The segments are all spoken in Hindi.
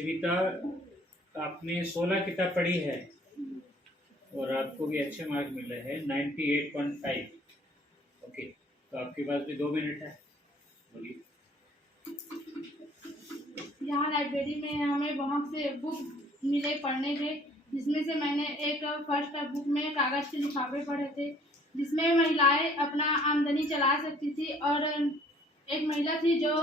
सीता, आपने 16 किताब पढ़ी है और आपको भी अच्छे मार्क मिले हैं 98.5। ओके, तो आपके पास भी 2 मिनट है, बोलिए। यहाँ लाइब्रेरी में हमें बहुत से बुक मिले पढ़ने के, जिसमें से मैंने एक फर्स्ट बुक में कागज़ के लिफाफे पढ़े थे, जिसमें महिलाएं अपना आमदनी चला सकती थी। और एक महिला थी जो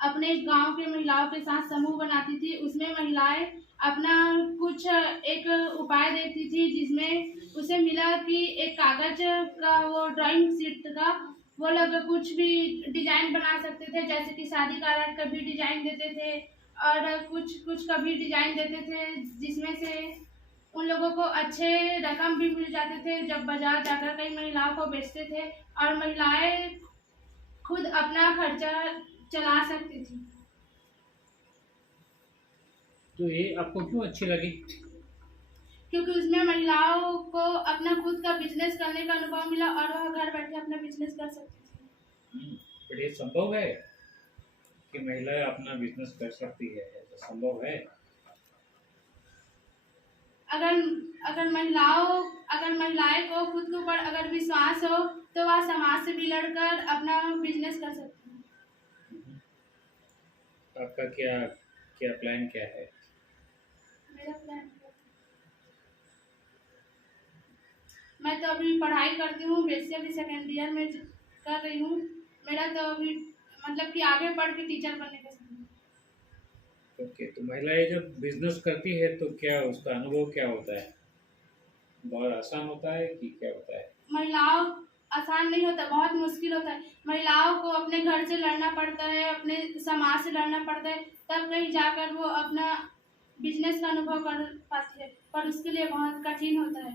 अपने गांव के महिलाओं के साथ समूह बनाती थी। उसमें महिलाएं अपना कुछ एक उपाय देती थी, जिसमें उसे मिला कि एक कागज़ का वो ड्राइंग शीट का वो लोग कुछ भी डिजाइन बना सकते थे, जैसे कि शादी कार्ड का भी डिजाइन देते थे और कुछ का भी डिजाइन देते थे, जिसमें से उन लोगों को अच्छे रकम भी मिल जाते थे जब बाजार जाकर कई महिलाओं को बेचते थे, और महिलाएं खुद अपना खर्चा चला सकती थी। तो ये आपको क्यों अच्छी लगी? क्योंकि उसमें महिलाओं को अपना खुद का बिजनेस करने का अनुभव मिला और वह घर बैठे अपना बिजनेस कर सकती थी। पर ये संभव है कि महिलाएं अपना बिजनेस कर सकती है? तो संभव है। अगर अगर महिलाएं को खुद के ऊपर अगर विश्वास हो तो वह समाज से भी लड़कर अपना बिजनेस कर सकती है। आपका क्या क्या प्लान क्या है? मेरा प्लान, मैं तो अभी पढ़ाई करती हूँ, बीएससी अभी सेकेंड ईयर में कर रही हूँ। मेरा तो अभी मतलब कि आगे पढ़ के टीचर बनने का सपना है। ओके, तो महिलाएं जब बिजनेस करती है तो क्या उसका अनुभव क्या होता है? बहुत आसान होता है कि क्या होता है? महिलाओं आसान नहीं होता, बहुत मुश्किल होता है। महिलाओं को अपने घर से लड़ना पड़ता है, अपने समाज से लड़ना पड़ता है, तब कहीं जाकर वो अपना बिजनेस का अनुभव कर पाती है, पर उसके लिए बहुत कठिन होता है।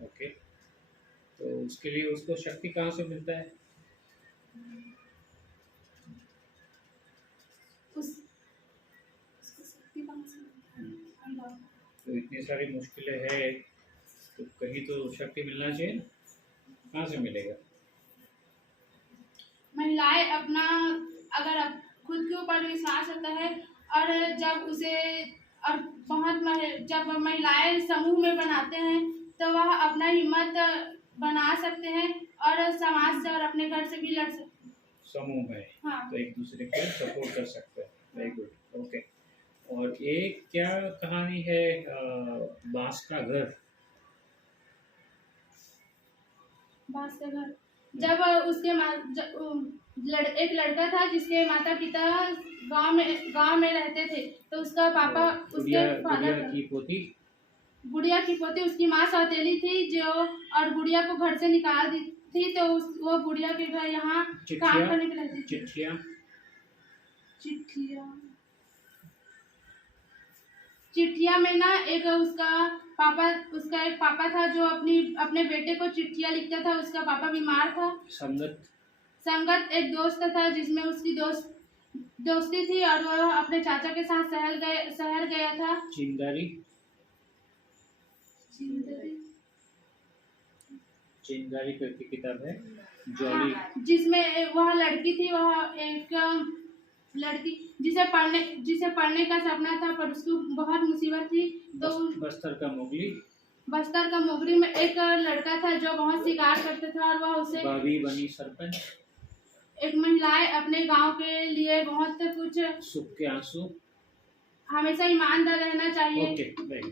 ओके, तो उसके लिए उसको शक्ति कहाँ से मिलता है? उसको शक्ति कहाँ से मिलता है? महिलाओं को। तो इतनी सारी मुश्किलें हैं तो कहीं तो शक्ति मिलना चाहिए ना, कहाँ से मिलेगा? महिलाएं अपना अगर खुद के ऊपर विश्वास होता है, और जब उसे और जब महिलाएं समूह में बनाते हैं तो वह अपना हिम्मत बना सकते हैं और समाज से और अपने घर से भी लड़ सकते हैं। समूह में हाँ। तो एक दूसरे को सपोर्ट कर सकते हैं। Very good. ओके, और एक क्या कहानी है बांस का घर? बांस का घर, जब उसके एक लड़का था जिसके माता पिता गांव में रहते थे, तो उसका पापा उसके फादर की पोती गुड़िया की पोती उसकी माँ सौतेली थी जो, और गुड़िया को घर से निकाल दी थी, तो वो गुड़िया के घर यहाँ काम करने के लिए थी। चिट्ठिया में ना एक उसका एक पापा था जो अपने बेटे को चिट्ठियाँ लिखता था। उसका पापा बीमार था। संगत एक दोस्त था जिसमें उसकी दोस्ती थी, और वह अपने चाचा के साथ शहर गया था। चिंगारी करके किताब है जॉली, जिसमें वह लड़की थी, वह एक लड़की जिसे पढ़ने का सपना था, पर उसकी बहुत मुसीबत थी। तो बस्तर का मोगरी में एक लड़का था जो बहुत शिकार करता था, और वह उसे भाभी बनी सरपंच। एक महिलाएं अपने गांव के लिए बहुत कुछ, सुख के आंसू, हमेशा ईमानदार रहना चाहिए। ओके, वेरी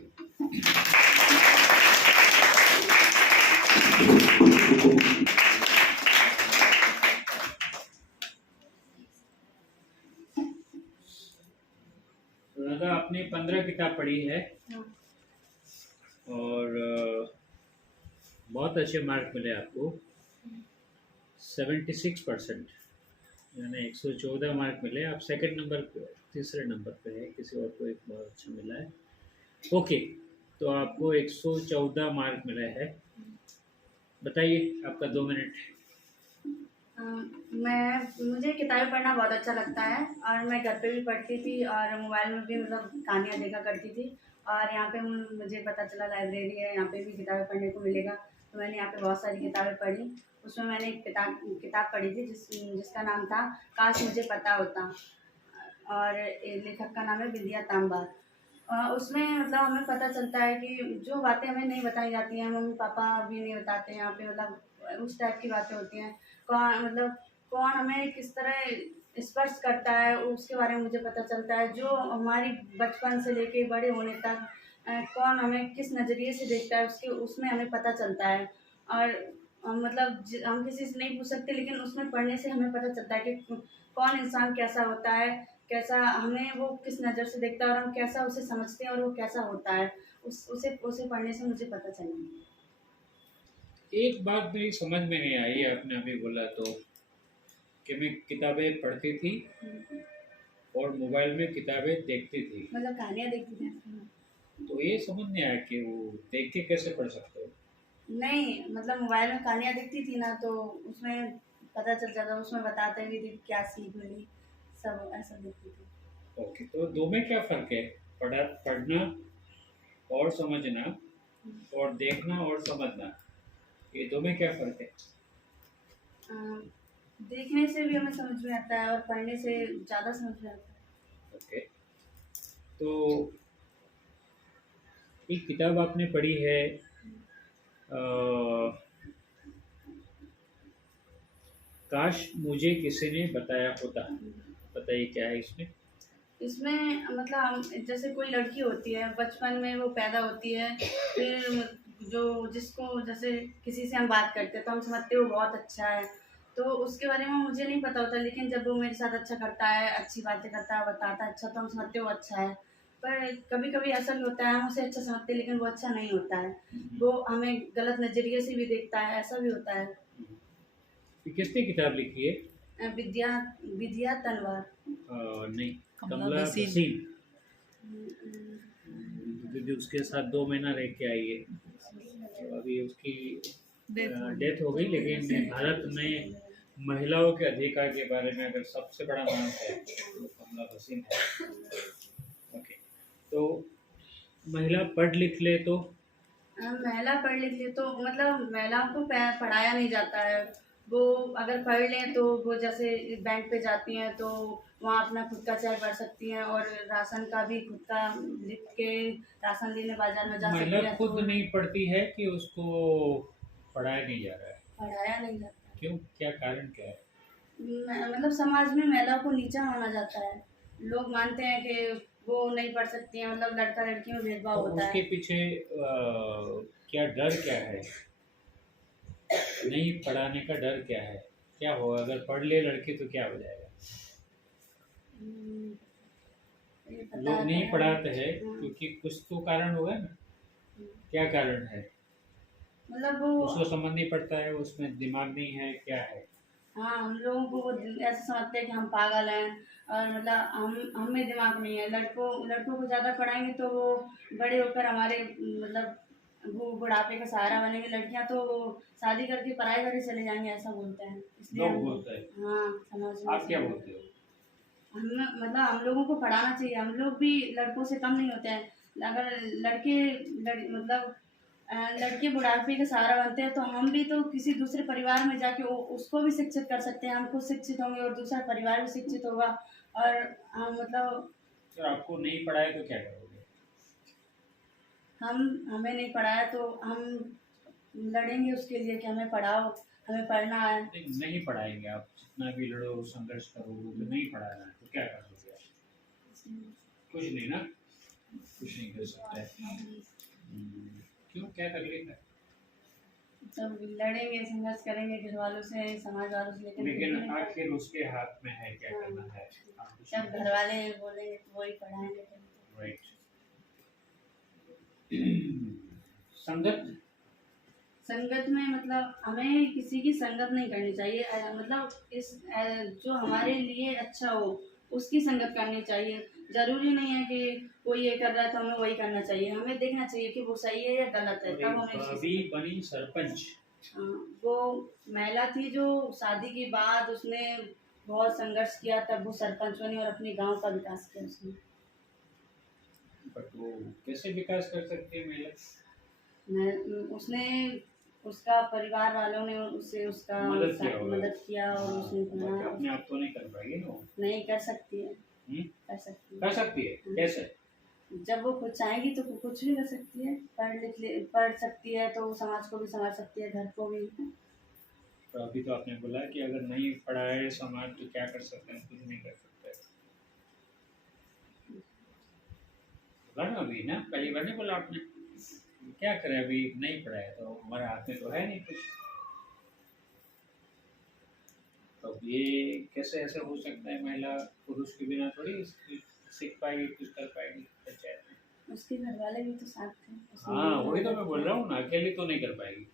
राधा, आपने 15 किताब पढ़ी है और बहुत अच्छे मार्क मिले आपको, 76%, यानी 114 मार्क मिले। आप सेकंड नंबर पे, तीसरे नंबर पे है, किसी और को एक बहुत अच्छा मिला है। ओके, तो आपको 114 मार्क मिले हैं। बताइए, आपका 2 मिनट। मुझे किताबें पढ़ना बहुत अच्छा लगता है, और मैं घर पे भी पढ़ती थी और मोबाइल में भी मतलब कहानियाँ देखा करती थी। और यहाँ पे मुझे पता चला लाइब्रेरी है, यहाँ पे भी किताबें पढ़ने को मिलेगा, तो मैंने यहाँ पे बहुत सारी किताबें पढ़ी। उसमें मैंने एक किताब पढ़ी थी जिसका नाम था काश मुझे पता होता। और लेखक का नाम है विद्या तांबार। उसमें मतलब हमें पता चलता है कि जो बातें हमें नहीं बताई जाती हैं, मम्मी पापा भी नहीं बताते हैं यहाँ पे, मतलब उस टाइप की बातें होती हैं। कौन मतलब कौन हमें किस तरह स्पर्श करता है उसके बारे में मुझे पता चलता है। जो हमारी बचपन से लेके बड़े होने तक कौन हमें किस नज़रिए से देखता है उसके उसमें हमें पता चलता है। और मतलब हम किसी से नहीं पूछ सकते, लेकिन उसमें पढ़ने से हमें पता चलता है कि कौन इंसान कैसा होता है, कैसा हमें वो किस नज़र से देखता है और हम कैसा उसे समझते हैं और वो कैसा होता है। उसे उसे पढ़ने से मुझे पता चला। एक बात मेरी समझ में नहीं आई, आपने अभी बोला तो कि मैं किताबें पढ़ती थी और मोबाइल में किताबें देखती थी, मतलब कहानियाँ देखती थी। तो ये समझ नहीं आया कि वो देख के कैसे पढ़ सकते हो। नहीं मतलब मोबाइल में कहानियाँ देखती थी ना, तो उसमें पता चल जाता, उसमें बताते भी थे क्या सीख मिली, सब ऐसा देखती थी। ओके, तो दो में क्या फ़र्क है? पढ़ना और समझना और देखना और समझना, ये दो में क्या फ़र्क है? अ, देखने से भी हमें समझ में आता है और पढ़ने से ज़्यादा समझ में आता है। ओके, तो एक किताब आपने पढ़ी है, अ, काश मुझे किसी ने बताया होता, बताइए क्या है इसमें? इसमें मतलब हम जैसे कोई लड़की होती है, बचपन में वो पैदा होती है, फिर जो जिसको जैसे किसी से हम बात करते हैं तो हम समझते हैं वो बहुत अच्छा है, तो उसके बारे में मुझे नहीं पता होता, लेकिन जब वो मेरे साथ अच्छा करता है, अच्छी बातें करता है, बताता है अच्छा, तो हम समझते हैं वो अच्छा है। पर कभी कभी ऐसा भी होता है हम उसे अच्छा समझते हैं लेकिन वो अच्छा नहीं होता है, वो हमें गलत नज़रिए से भी देखता है, ऐसा भी होता है। ये किसने किताब लिखी है? विद्या विद्या तनवार। नहीं, कमला कमला भसीन। भसीन, क्योंकि उसके साथ 2 महीना रह के आई है, तो अभी उसकी डेथ हो गई, लेकिन भारत में महिलाओं के अधिकार के बारे में अगर सबसे बड़ा नाम है तो कमला भसीन है। ओके, तो महिला पढ़ लिख ले तो महिला पढ़ लिख ले तो मतलब महिलाओं को पढ़ाया नहीं जाता है। वो अगर पढ़ लें तो वो जैसे बैंक पे जाती हैं तो वहाँ अपना खुद का चेक भर सकती हैं और राशन का भी खुद का लिख के राशन लेने बाजार में जा महिला सकती हैं, खुद तो नहीं पढ़ती है कि उसको पढ़ाया नहीं जा रहा है? पढ़ाया नहीं जाता। क्यों, क्या कारण क्या है? मतलब समाज में महिलाओं को नीचा माना जाता है। लोग मानते हैं कि वो नहीं पढ़ सकती हैं, मतलब लड़का लड़की में भेदभाव तो होता उसके है। पीछे क्या डर क्या है? नहीं पढ़ाने का डर क्या है? क्या होगा अगर पढ़ ले लड़की तो क्या हो जाएगा? हम्म, ये पता लोग नहीं है। पढ़ाते हैं क्योंकि कुछ तो कारण होगा ना। क्या कारण है? मतलब वो उसको समझ नहीं पड़ता है, उसमें दिमाग नहीं है, क्या है? हाँ, हम लोगों को वो ऐसा समझते हैं कि हम पागल हैं और मतलब हम में दिमाग नहीं है। लड़कों को ज़्यादा पढ़ाएंगे तो वो बड़े होकर हमारे मतलब वो बुढ़ापे का सहारा बनेंगे, लड़कियां तो वो शादी करके पराए घर ही चले जाएंगे, ऐसा बोलते हैं। इसलिए लोग हम बोलते हैं। हाँ समझ में आप क्या बोलते हो? हम मतलब हम लोगों को पढ़ाना चाहिए, हम लोग भी लड़कों से कम नहीं होते हैं। अगर मतलब लड़के बुढ़ापे का सहारा बनते हैं तो हम भी तो किसी दूसरे परिवार में जाके उसको भी शिक्षित कर सकते हैं। हम खुद शिक्षित होंगे और दूसरा परिवार भी शिक्षित होगा, और हम मतलब सर आपको नहीं पढ़ाए तो क्या करोगे? हमें नहीं पढ़ाया तो हम लड़ेंगे उसके लिए कि हमें पढ़ाओ, हमें पढ़ना है। नहीं पढ़ाएंगे आप, जितना भी लड़ो संघर्ष करोगे तो नहीं पढ़ाना है तो क्या करोगे आप? कुछ नहीं ना, कुछ नहीं कर सकते। क्यों, क्या तकलीफ है? सब लड़ेंगे, संघर्ष करेंगे घर वालों से, समाज वालों से, लेकिन लेकिन आखिर उसके हाथ में है क्या करना है। आप कुछ जब नहीं घर वाले बोलेंगे तो वही पढ़ाएंगे। कर- राइट। संगत संगत में मतलब हमें किसी की संगत नहीं करनी चाहिए। मतलब जो हमारे लिए अच्छा हो उसकी संगत करनी चाहिए। जरूरी नहीं है कि कोई ये कर रहा है तो हमें वही करना चाहिए, हमें देखना चाहिए कि वो सही है या गलत है, और तब एक हमें उसकी भाभी बनी सरपंच। वो महिला थी जो शादी के बाद उसने बहुत संघर्ष किया, तब वो सरपंच बनी और अपने गांव का विकास किया उसने। बट वो कैसे विकास कर सकती है महिला? उसने उसका परिवार वालों ने उसे उसका मदद किया होगा। मदद किया और उसने बट पढ़ा। अपने आप तो नहीं कर पाएगी ना वो। नहीं कर सकती है। कर सकती है। कर सकती है, कैसे? जब वो खुद चाहेगी तो वो कुछ भी कर सकती है, पढ़ सकती है तो समाज को भी संभाल सकती है, घर को भी। तो अभी तो आपने बोला कि अगर नहीं पढ़ाए समाज तो क्या कर सकते हैं, कुछ नहीं कर सकते। बोला ना अभी ना, पहली बार नहीं बोला आपने? क्या करें, अभी नहीं पढ़ाए तो हमारे हाथ में तो है नहीं कुछ। तो ये कैसे ऐसा हो सकता है? महिला पुरुष के बिना थोड़ी सीख पाएगी, कुछ कर पाएगी पंचायत में। उसके घर वाले भी तो साथ थे। हाँ वही तो मैं बोल रहा हूँ ना, अकेली तो नहीं कर पाएगी।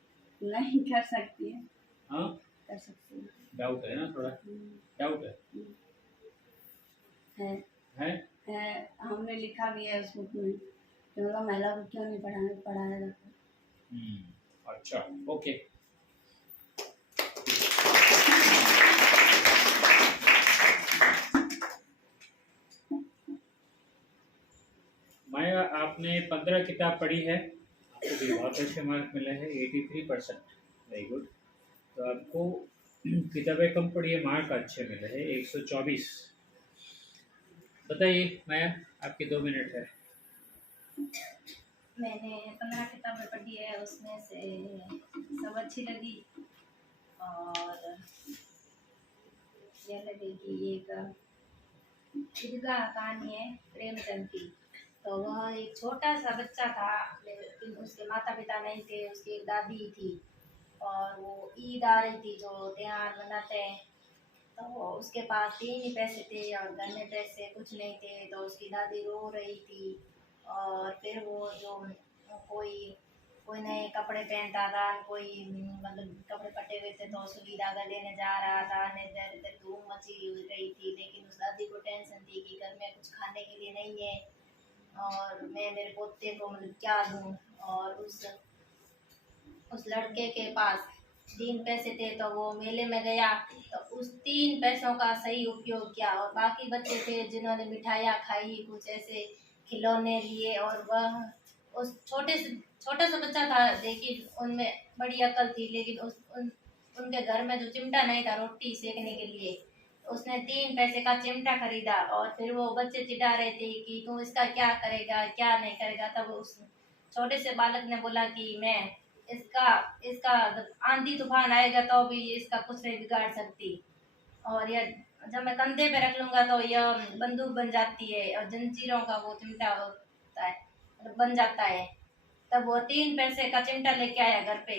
नहीं कर सकती है। हाँ कर सकती है। डाउट है ना, थोड़ा डाउट है। है है है हमने लिखा भी है उस बुक में कि मतलब महिला को क्यों नहीं पढ़ाया जाता। अच्छा ओके। माया, आपने 15 किताब पढ़ी है, आपको भी बहुत अच्छे मार्क मिले हैं, 83%। Very good. तो आपको किताबें कम पढ़ी है, मार्क अच्छे मिले हैं, 124। बताइए माया, आपकी 2 मिनट है। मैंने 15 किताबें पढ़ी है, उसमें से सब अच्छी लगी। और ये लगी कि एक ईदगाह कहानी है प्रेमचंद की। तो वह एक छोटा सा बच्चा था, लेकिन उसके माता पिता नहीं थे, उसकी एक दादी थी। और वो ईद आ रही थी जो त्योहार मनाते हैं, तो उसके पास 3 ही पैसे थे और घर में पैसे कुछ नहीं थे। तो उसकी दादी रो रही थी। और फिर वो जो कोई कोई नए कपड़े पहनता था, कोई मतलब कपड़े फटे हुए थे तो सुई धागा लेने जा रहा था, इधर इधर धूम मची रही थी। लेकिन उस दादी को टेंशन थी कि घर में कुछ खाने के लिए नहीं है और मैं मेरे पोते को मतलब क्या दूँ। और उस लड़के के पास 3 पैसे थे तो वो मेले में गया, तो उस 3 पैसों का सही उपयोग किया। और बाकी बच्चे थे जिन्होंने मिठाइयाँ खाई, कुछ ऐसे खिलौने लिए। और वह उस छोटा सा बच्चा था, लेकिन उनमें बड़ी अकल थी। लेकिन उनके घर में जो चिमटा नहीं था रोटी सेकने के लिए, तो उसने 3 पैसे का चिमटा खरीदा। और फिर वो बच्चे चिढ़ा रहे थे कि तू इसका क्या करेगा, क्या नहीं करेगा। तब उस छोटे से बालक ने बोला कि मैं इसका इसका आंधी तूफान आएगा तो भी इसका कुछ नहीं बिगाड़ सकती। और यह जब मैं कंधे पे रख लूंगा तो यह बंदूक बन जाती है और जंजीरों का वो चिमटा होता है, मतलब बन जाता है। तब वो 3 पैसे का चिमटा लेके आया घर पे।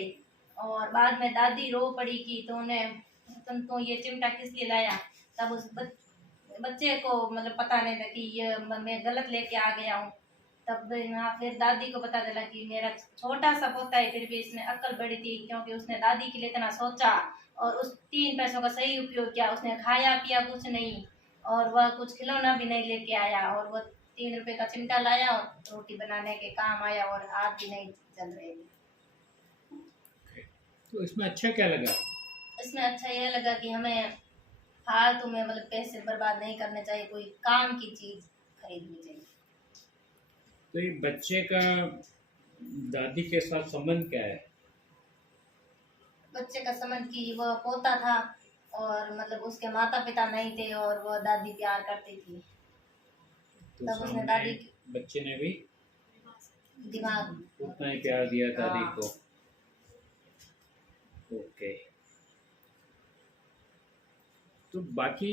और बाद में दादी रो पड़ी कि तुमको ये चिमटा किस लिए लाया। तब उस बच्चे को मतलब पता नहीं था कि ये मैं गलत लेके आ गया हूँ। तब यहाँ फिर दादी को पता चला कि मेरा छोटा सा पोता है, फिर भी इसने अक्ल बड़ी थी क्योंकि उसने दादी के लिए इतना सोचा और उस 3 पैसों का सही उपयोग किया। उसने खाया पिया कुछ नहीं और वह कुछ खिलौना भी नहीं लेके आया, और वह 3 रुपए का चिमटा लाया और रोटी बनाने के काम आया और हाथ भी नहीं चल रहे थे। तो इसमें अच्छा क्या लगा? इसमें अच्छा यह लगा कि हमें फालतू में मतलब पैसे बर्बाद नहीं करने चाहिए, कोई काम की चीज खरीदनी चाहिए। तो ये बच्चे का दादी के साथ संबंध क्या है? बच्चे का संबंध कि वह पोता था और मतलब उसके माता पिता नहीं थे और वह दादी प्यार करती थी। तो तब उसने सामने दादी बच्चे ने भी दिमाग उतना ही प्यार दिया दादी हाँ। को। ओके। तो बाकी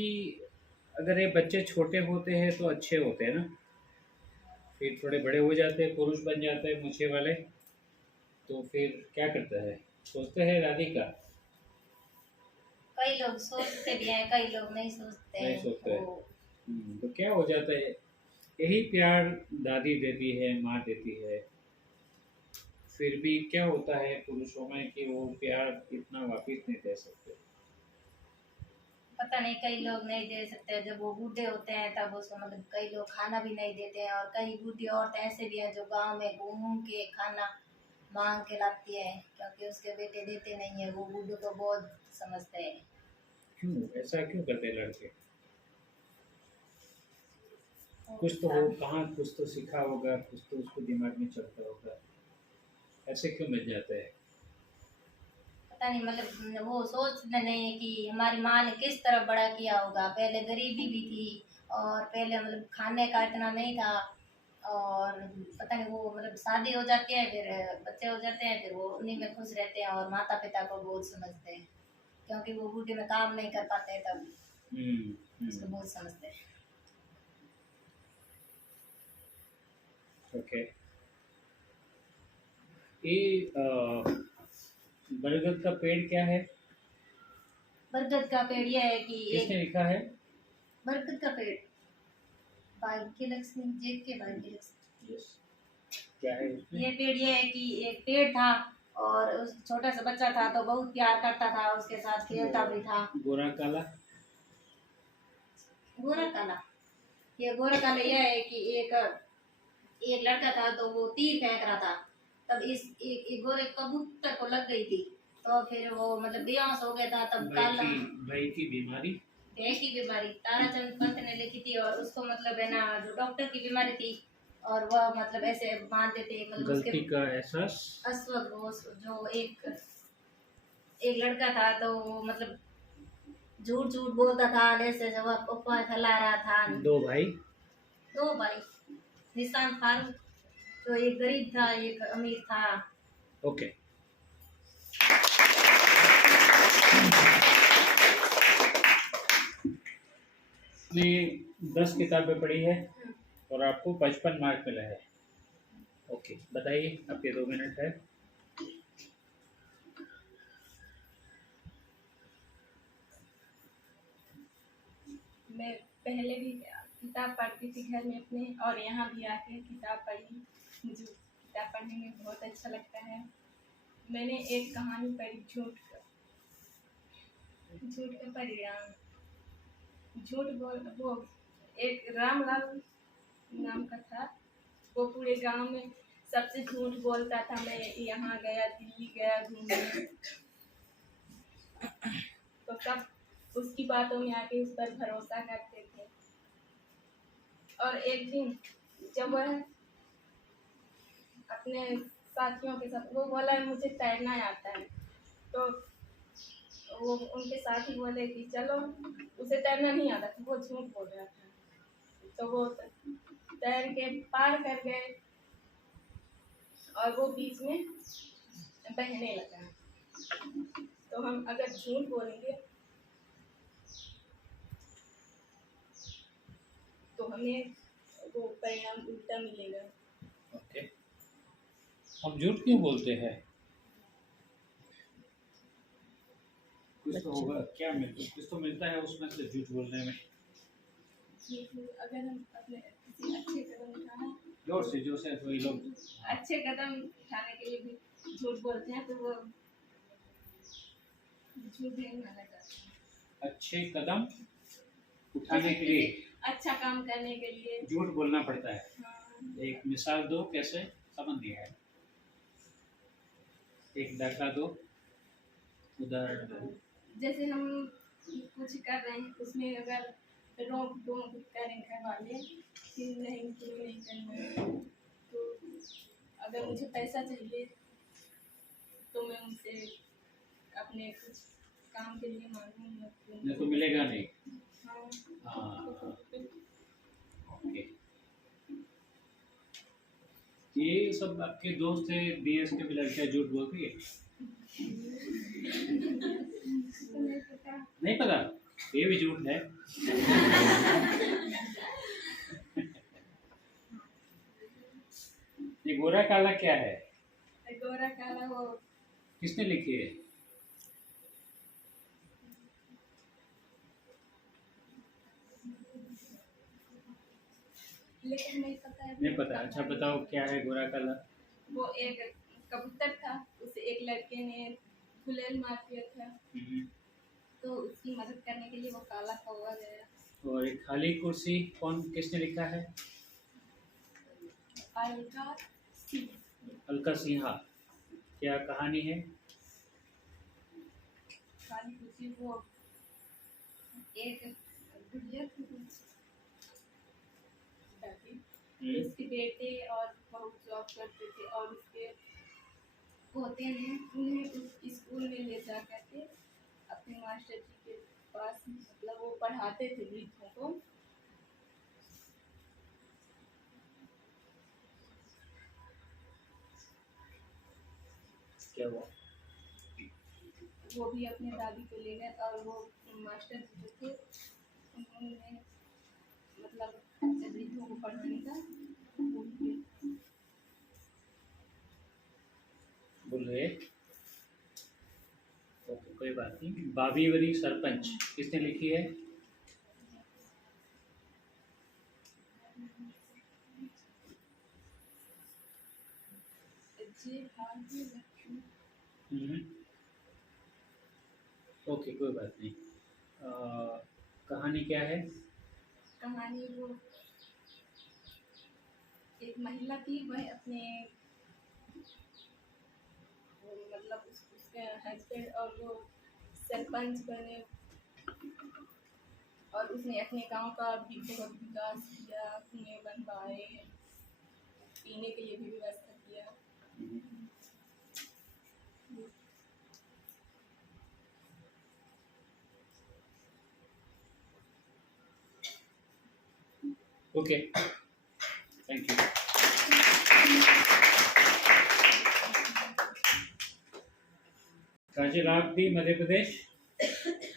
अगर ये बच्चे छोटे होते हैं तो अच्छे होते हैं ना, फिर थोड़े बड़े हो जाते हैं, पुरुष बन जाते हैं मूछे वाले, तो फिर क्या करता है? सोचते हैं दादी का? कई लोग सोचते भी हैं, कई लोग नहीं सोचते नहीं हैं। सोचते हैं। तो तो क्या हो जाता है? यही प्यार दादी देती है, माँ देती है, फिर भी क्या होता है पुरुषों में कि वो प्यार इतना वापिस नहीं दे सकते। पता नहीं, कई लोग नहीं दे सकते। जब वो बूढ़े होते हैं तब उसको मतलब कई लोग खाना भी नहीं देते हैं। और कई बूढ़ी औरतें ऐसे भी हैं जो गांव में घूम के खाना मांग के लाती है क्योंकि उसके बेटे देते नहीं है। वो बूढ़ों को बहुत समझते हैं। क्यों ऐसा क्यों करते हैं लड़के? और कुछ तो हो, कहाँ कुछ तो सीखा होगा, कुछ तो उसको दिमाग में चलता होगा, ऐसे क्यों मिल जाते हैं? पता नहीं, मतलब वो सोचते नहीं है कि हमारी माँ ने किस तरह बड़ा किया होगा। पहले गरीबी भी थी और पहले मतलब खाने का इतना नहीं था, और पता नहीं वो मतलब शादी हो जाती है, फिर बच्चे हो जाते हैं, फिर वो उन्हीं में खुश रहते हैं और माता पिता को बहुत समझते हैं, क्योंकि वो बूढ़े में काम नहीं कर पाते हैं, तब उसको बहुत समझते हैं। ओके। ये बरगद का पेड़ क्या है? बरगद का पेड़ यह है कि किसने एक लिखा है? बरगद का पेड़ भाग्य लक्ष्मी जी के भाग्य लक्ष्मी। यस। क्या है उसमें? ये पेड़ ये है कि एक पेड़ था और उस छोटा सा बच्चा था तो बहुत प्यार करता था, उसके साथ खेलता भी था। गोरा काला? गोरा काला, ये गोरा काला यह है कि एक लड़का था तो वो तीर फेंक रहा था, तब एक गोरे कबूतर को लग गई थी, तो फिर वो मतलब बेहोश हो गया था। तब काला भाई की बीमारी? भय की बीमारी ताराचंद पंत ने लिखी थी, और उसको मतलब है ना जो डॉक्टर की बीमारी थी, और वह मतलब ऐसे मानते थे मतलब गलती का एहसास? अश्वक घोष जो एक लड़का था, तो वो मतलब झूठ झूठ बोलता था, ऐसे जब अफवाह फैला रहा था। दो भाई? निशान फारूक, तो एक गरीब था एक अमीर था। ओके। आपने 10 किताबें पढ़ी है और आपको 55 मार्क मिला है। ओके, बताइए, आपके 2 मिनट है। मैं पहले भी किताब पढ़ती थी घर में अपने, और यहाँ भी आके किताब पढ़ी। मुझे किताब पढ़ने में बहुत अच्छा लगता है। मैंने एक कहानी पढ़ी, झूठ का परिणाम। झूठ बोल वो एक रामलाल नाम का था, वो पूरे गांव में सबसे झूठ बोलता था। मैं यहाँ गया, दिल्ली गया घूमने, तो सब उसकी बातों में आके उस पर भरोसा करते थे। और एक दिन जब वह अपने साथियों के साथ, वो बोला मुझे तैरना आता है, तो वो उनके साथी बोले कि चलो, उसे तैरना नहीं आता था, वो झूठ बोल रहा था, तो वो तैर के पार कर गए और वो बीच में बहने लगा। तो हम अगर झूठ बोलेंगे तो हमें वो परिणाम उल्टा मिलेगा। ओके। हम झूठ क्यों बोलते हैं? कुछ तो होगा, क्या कुछ तो मिलता है उसमें से झूठ बोलने में। अगर हम अपने किसी अच्छे कदम उठाना, जोर से वही लोग अच्छे कदम उठाने के लिए भी झूठ बोलते हैं, तो वो झूठ नहीं माना जाता। अच्छे कदम उठाने के लिए अच्छा काम करने के लिए झूठ बोलना पड़ता है। हाँ, एक मिसाल दो, कैसे? समझ नहीं है। एक डाटा दो, उदाहरण दो। जैसे हम कुछ कर रहे हैं, उसमें अगर रोक टोक करें घर वाले कि नहीं तुम्हें नहीं करना है, तो अगर मुझे पैसा चाहिए तो मैं उनसे अपने कुछ काम के लिए मांगूंगा, नहीं तो मिलेगा नहीं। हाँ, हाँ, ओके। ये सब आपके दोस्त है बीएस के भी लड़कियां झूठ बोलती है? नहीं पता। नहीं पता? ये भी झूठ है। ये गोरा काला क्या है? गोरा काला वो किसने लिखी है? लेकिन नहीं पता है। नहीं पता? अच्छा बताओ, क्या है गोरा काला? वो एक कबूतर था, उसे एक लड़के ने गुलेल मार दिया था, तो उसकी मदद करने के लिए वो काला कौवा गया। और एक खाली कुर्सी किसने लिखा है? अलका सिंह। अलका सिन्हा। क्या कहानी है? खाली कुर्सी वो एक गुड़िया थी दादी, उसके बेटे और बहू जॉब करते थे, और उसके पोते ने उन्हें उस स्कूल में ले जा करके अपने मास्टर जी के पास, मतलब वो पढ़ाते थे वृद्धों को, क्या हुआ? वो भी अपने दादी को ले गए और वो मास्टर जो थे उन्होंने मतलब वृद्धों को पढ़ाने का वो किया। बोल रहे? ओके, कोई बात नहीं। बाबीवली सरपंच किसने लिखी है? जी भारती लक्ष्मी। ओके, कोई बात नहीं। कहानी क्या है? कहानी वो एक महिला थी, वह अपने मतलब उसके हस्बैंड और वो सरपंच बने और उसने अपने गांव का भी बहुत विकास किया, कुएं बनवाए, पीने के लिए भी व्यवस्था किया। Okay, thank you. काजल, आप भी मध्य प्रदेश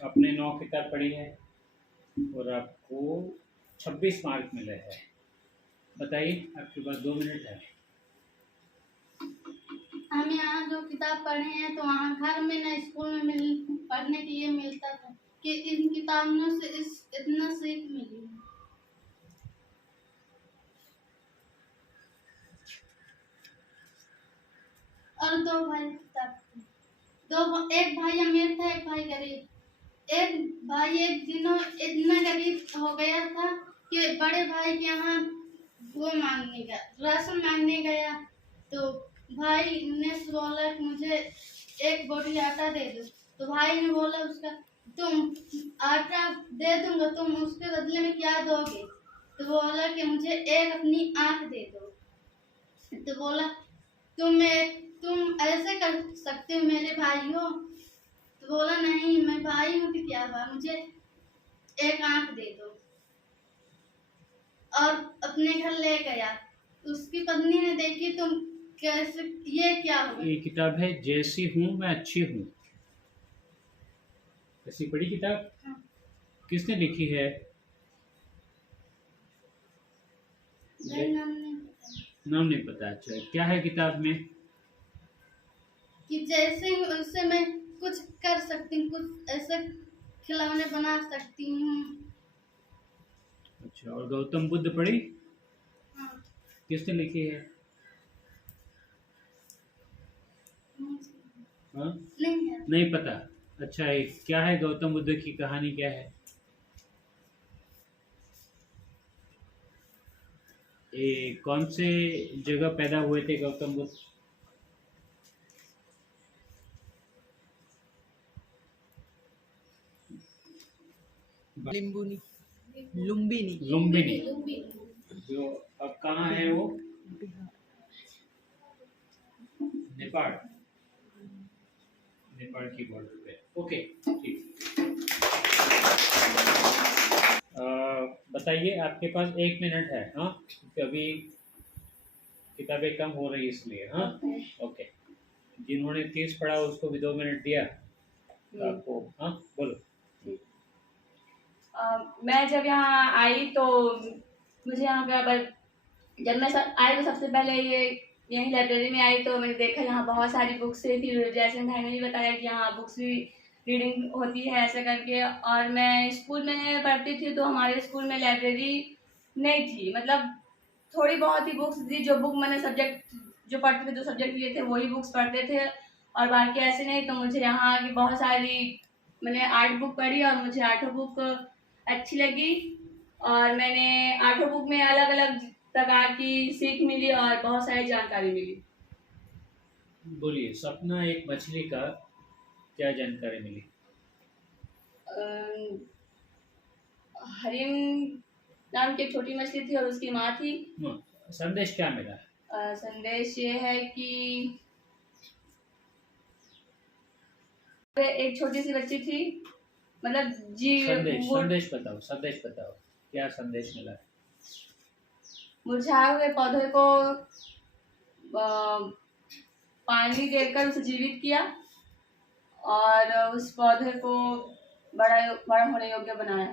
अपने 9 किताब पढ़ी है और आपको 26 मार्क मिले हैं। बताइए, आपके पास 2 मिनट है। हम यहाँ जो किताब पढ़े हैं तो वहाँ घर में न स्कूल में पढ़ने के लिए मिलता था कि इन किताबों से इतना सीख मिली। और 2 भाई किताब थे। एक भाई अमीर था, एक भाई गरीब। एक भाई एक दिनों इतना गरीब हो गया था कि बड़े भाई के यहाँ वो मांगने गया, राशन मांगने गया। तो भाई ने बोला कि मुझे एक बोरी आटा दे दो। तो भाई ने बोला उसका, तुम आटा दे दूंगा, तुम उसके बदले में क्या दोगे? तो बोला कि मुझे एक अपनी आँख दे दो। तो बोला तुम ऐसे कर सकते हो मेरे भाई हो? तो बोला नहीं, मैं भाई हूँ कि क्या बात, मुझे एक आँख दे दो। और अपने घर ले गया। उसकी पत्नी ने देखी, तुम कैसे, ये क्या हुआ? ये किताब है जैसी हूँ मैं अच्छी हूँ। ऐसी बड़ी किताब? हाँ। किसने लिखी है? मेरा नाम नहीं पता। नाम नहीं पता। अच्छा, क्या है किताब में? कि जैसे ही उससे मैं कुछ कर सकती हूँ, कुछ ऐसे खिलौने बना सकती हूँ। अच्छा, और गौतम बुद्ध पढ़ी? हाँ। किसने लिखी है? हाँ? नहीं है। नहीं पता। अच्छा, ये क्या है? गौतम बुद्ध की कहानी क्या है? ये कौन से जगह पैदा हुए थे गौतम बुद्ध? लिम्बुनी लुम्बिनी लुम्बिनी। जो अब कहाँ है वो? नेपाल। नेपाल की बॉर्डर पे। ओके, ठीक। बताइए, आपके पास 1 मिनट है। हाँ, क्योंकि अभी किताबें कम हो रही इसलिए। हाँ, ओके। जिन्होंने 30 पढ़ा उसको भी 2 मिनट दिया तो आपको। हाँ, बोलो। मैं जब यहाँ आई तो मुझे यहाँ पे जब मैं आई तो सबसे पहले यही लाइब्रेरी में आई तो मैंने देखा यहाँ बहुत सारी बुक्स है। फिर जैसे भाई ने भी बताया कि यहाँ बुक्स भी रीडिंग होती है ऐसे करके। और मैं स्कूल में पढ़ती थी तो हमारे स्कूल में लाइब्रेरी नहीं थी, मतलब थोड़ी बहुत ही बुक्स थी। जो बुक मैंने सब्जेक्ट जो पढ़ते थे, जो सब्जेक्ट लिए थे वही बुक्स पढ़ते थे और बाकी ऐसे नहीं। तो मुझे यहाँ आके बहुत सारी मैंने 8 बुक पढ़ी और मुझे 8 बुक अच्छी लगी और मैंने 8 बुक में अलग अलग प्रकार की सीख मिली और बहुत सारी जानकारी मिली। बोलिए, सपना एक मछली का क्या जानकारी मिली? हरिम नाम की एक छोटी मछली थी और उसकी माँ थी। संदेश क्या मिला? संदेश ये है कि एक छोटी सी बच्ची थी, मतलब संदेश बताओ, संदेश बताओ, क्या संदेश मिला? मुरझाए हुए पौधे को पानी देकर उसे जीवित किया और उस पौधे को बड़ा बड़ा होने योग्य बनाया।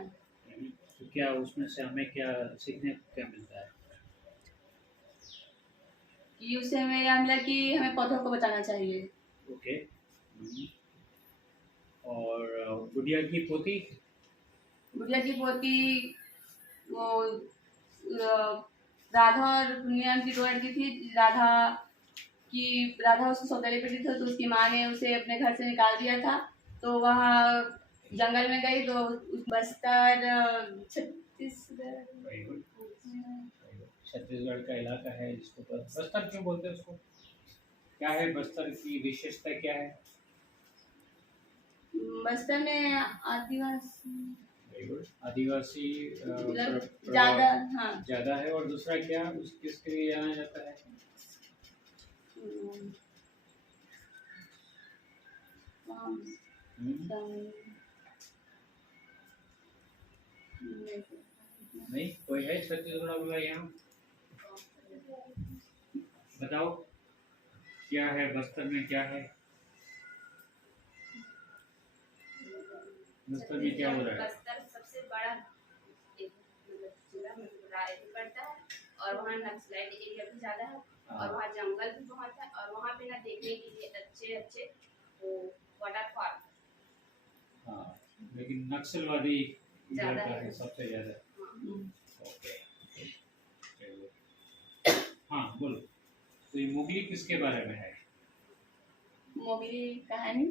तो क्या उसमें से हमें क्या सीखने को क्या मिलता है? कि उससे हमें यह मिला कि हमें पौधों को बचाना चाहिए। ओके। और गुड़िया की पोती? गुड़िया की पोती वो राधा और पूर्णिया की दो लड़की थी। राधा उसको सौतेली बेटी थी, तो उसकी माँ ने उसे अपने घर से निकाल दिया था। तो वहाँ जंगल में गई तो बस्तर छत्तीसगढ़ छत्तीसगढ़ का इलाका है जिसको बस्तर क्यों बोलते हैं उसको? क्या है बस्तर की विशेषता क्या है? बस्तर में आदिवासी आदिवासी ज्यादा, हाँ ज्यादा है। और दूसरा क्या किसके लिए जाना जाता है? नहीं कोई है छत्तीसगढ़ वाला यहाँ? बताओ क्या है बस्तर में, क्या है बस्तर में, क्या हो रहा है? बस्तर सबसे बड़ा एक जिला में पड़ता है और वहाँ नक्सलाइट एरिया भी ज्यादा है और वहाँ जंगल भी बहुत है और वहाँ पे ना देखने के लिए अच्छे अच्छे वो वाटरफॉल। हाँ, लेकिन नक्सलवादी ज्यादा इलाका है। है सबसे ज्यादा। ओके। हाँ बोलो। तो ये मोगली किसके बारे में है? मोगली कहानी